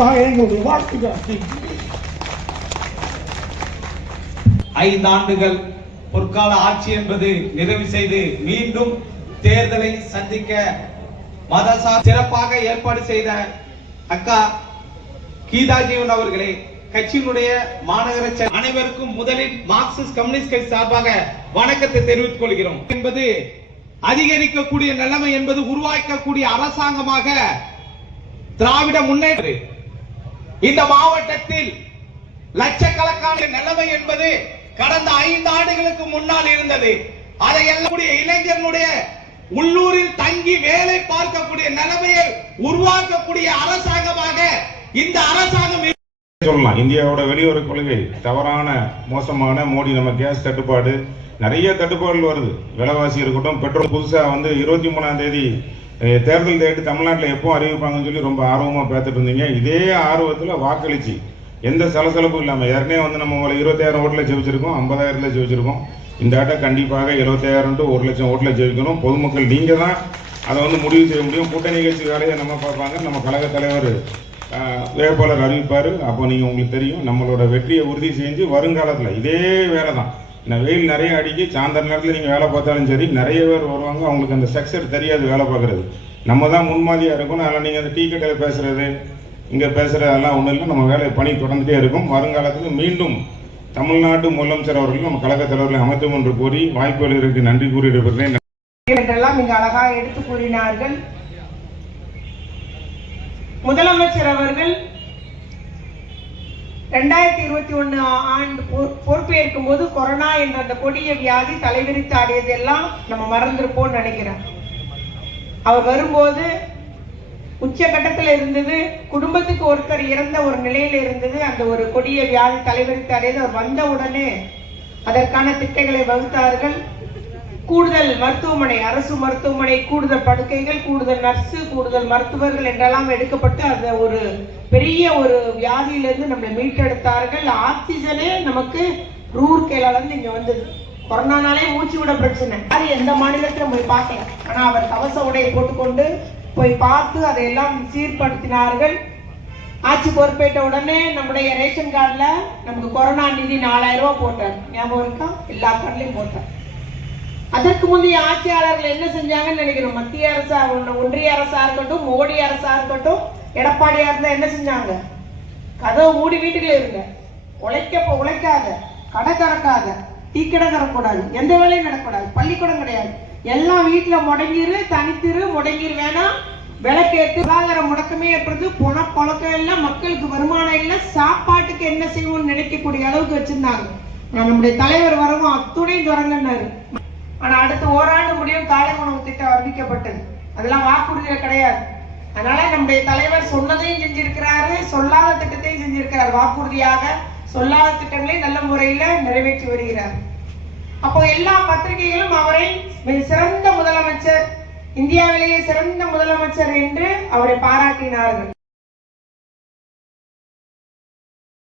சார்பாக எங்களுடைய வாழ்த்துக்கள். 5 ஆண்டுகள் பொற்கால ஆட்சி என்பது நிறைவு செய்து மீண்டும் தேர்தலை சந்திக்க மதசார் சிறப்பாக ஏற்பாடு செய்த அக்கா கீதா ஜீவன் அவர்களே, கட்சியினுடைய மாநகர அனைவருக்கும் முதலில் மார்க்சிஸ்ட் கம்யூனிஸ்ட் கட்சி சார்பாக வணக்கத்தை தெரிவித்துக் கொள்கிறோம். என்பது அதிகரிக்கக்கூடிய நிலைமை என்பது உருவாக்கக்கூடிய அரசாங்கமாக திராவிட முன்னேற்ற இந்த மாவட்டத்தில் லட்சக்கணக்கான நிலைமை என்பது கடந்த 5 ஆண்டுகளுக்கு முன்னால் இருந்தது. அதை எல்லாம் இளைஞர்களுடைய உள்ளூரில் தங்கி வேலை பார்க்கக்கூடிய நிலைமையை உருவாக்கக்கூடிய அரசாங்கமாக இந்த அரசாங்கம் சொல்லலாம். இந்தியாவோட வெளியுறவு கொள்கை தவறான மோசமான மோடி நம்ம கேஸ் தட்டுப்பாடு நிறைய தட்டுப்பாடுகள் வருது. விலைவாசி இருக்கட்டும், பெட்ரோல் புதுசா 23ஆம் தேதி தேர்தல் டேட்டு தமிழ்நாட்டில் எப்போ அறிவிப்பாங்கன்னு சொல்லி ரொம்ப ஆர்வமா பார்த்துட்டு இருந்தீங்க. இதே ஆர்வத்தில் வாக்களிச்சு எந்த சலசலப்பும் இல்லாமல் ஏற்கனவே நம்ம 20,000 ஓட்டில் ஜெயிச்சிருக்கோம், 50,000 ஜெயிச்சிருக்கோம். இந்த ஆட்டை கண்டிப்பாக 75,000 to 1,00,000 ஓட்டில் ஜெயிக்கணும். பொதுமக்கள் நீங்க தான் அதை முடிவு செய்ய முடியும். கூட்டணி கட்சி வேலையை நம்ம பார்ப்பாங்க, நம்ம கழக தலைவர் வேட்பாளர் அறிவிப்பார். அப்போ நீங்கள் உங்களுக்கு தெரியும். நம்மளோட வெற்றியை உறுதி செஞ்சு வருங்காலத்தில் இதே வேலை தான். இந்த வெயில் நிறைய அடிக்கி சாயந்தர நேரத்தில் நீங்கள் வேலை பார்த்தாலும் சரி, நிறைய பேர் வருவாங்க. அவங்களுக்கு அந்த ஸ்ட்ரக்சர் தெரியாது வேலை பார்க்குறது. நம்ம தான் முன்மாதிரியாக இருக்கணும். அதில் நீங்கள் அந்த டீ கடையில் பேசுகிறது, இங்கே பேசுகிறதெல்லாம் ஒன்றும் இல்லை. நம்ம வேலை பணி தொடர்ந்துட்டே இருக்கும். வருங்காலத்தில் மீண்டும் தமிழ்நாட்டு முதலமைச்சர் அவர்கள் நம்ம கழக தலைவர்களை அமைத்தும் என்று கூறி வாய்ப்புகளுக்கு நன்றி கூறியிருக்கிறேன். என்றெல்லாம் இங்கு அழகாக எடுத்து கூறினார்கள். முதலமைச்சர் அவர்கள் 2021 ஆண்டு பொறுப்பேற்கும் போது கொரோனா என்ற அந்த கொடிய வியாதி தலைவிரித்து ஆடியது எல்லாம் நம்ம மறந்திருப்போம் நினைக்கிறேன். அவர் வரும்போது உச்சகட்டத்தில் இருந்தது. குடும்பத்துக்கு ஒருத்தர் இறந்த ஒரு நிலையில இருந்தது. அந்த ஒரு கொடிய வியாதி தலைவிரித்து ஆடியது. அவர் வந்த உடனே அதற்கான திட்டங்களை வகுத்தார்கள். கூடுதல் மருத்துவமனை, அரசு மருத்துவமனை, கூடுதல் படுக்கைகள், கூடுதல் நர்ஸு, கூடுதல் மருத்துவர்கள் என்றெல்லாம் எடுக்கப்பட்டு அந்த ஒரு பெரிய ஒரு வியாதியிலிருந்து நம்மளை மீட்டெடுத்தார்கள். ஆக்சிஜனே நமக்கு ரூர்கேலிருந்து இங்க வந்தது. கொரோனானாலே மூச்சு விட பிரச்சனை. அது எந்த மாநிலத்திலும் போய் பார்க்கல. ஆனா அவர் கவச உடையை போட்டுக்கொண்டு போய் பார்த்து அதையெல்லாம் சீர்படுத்தினார்கள். ஆட்சி பொறுப்பேற்ற உடனே நம்முடைய ரேஷன் கார்டுல நமக்கு கொரோனா நிதி 4,000 ரூபாய் போட்டார். ஞாபகம் இருக்கா? எல்லா கார்டுலையும் போட்டார். அதற்கு முந்தைய ஆட்சியாளர்கள் என்ன செஞ்சாங்கன்னு நினைக்கிறோம். மத்திய அரசா, ஒன்றிய அரசா இருக்கட்டும், மோடி அரசா இருக்கட்டும், எடப்பாடியா இருந்தா என்ன செஞ்சாங்க? கதவு மூடி வீட்டுக்குள்ள இருங்க, உழைக்காத, கடை திறக்காத, டீ கடை தரக்கூடாது, எந்த வேலையும் நடக்கூடாது, பள்ளிக்கூடம் கிடையாது, எல்லாம் வீட்டுல முடங்கிரு, தனித்திரு, முடங்கிரு, வேணாம் விளக்கேற்று பொருளாதார முடக்கமே ஏற்படுது. பழக்கம் இல்லை, மக்களுக்கு வருமானம் இல்லை, சாப்பாட்டுக்கு என்ன செய்வோம்னு நினைக்கக்கூடிய அளவுக்கு வச்சிருந்தாங்க. நம்முடைய தலைவர் வரவும் அத்துணை தொடங்கினாரு. ஆனா அடுத்த ஓராண்டு முடியும் காலை உணவு திட்டம் அறிவிக்கப்பட்டது. அதெல்லாம் வாக்குறுதியில கிடையாது. அதனால நம்முடைய தலைவர் சொன்னதையும் செஞ்சிருக்கிறாரு, சொல்லாத திட்டத்தையும் செஞ்சிருக்கிறார். வாக்குறுதியாக சொல்லாத திட்டங்களை நல்ல முறையில நிறைவேற்றி வருகிறார். அப்போ எல்லா பத்திரிகைகளும் அவரை சிறந்த முதலமைச்சர், இந்தியாவிலேயே சிறந்த முதலமைச்சர் என்று அவரை பாராட்டினார்கள்.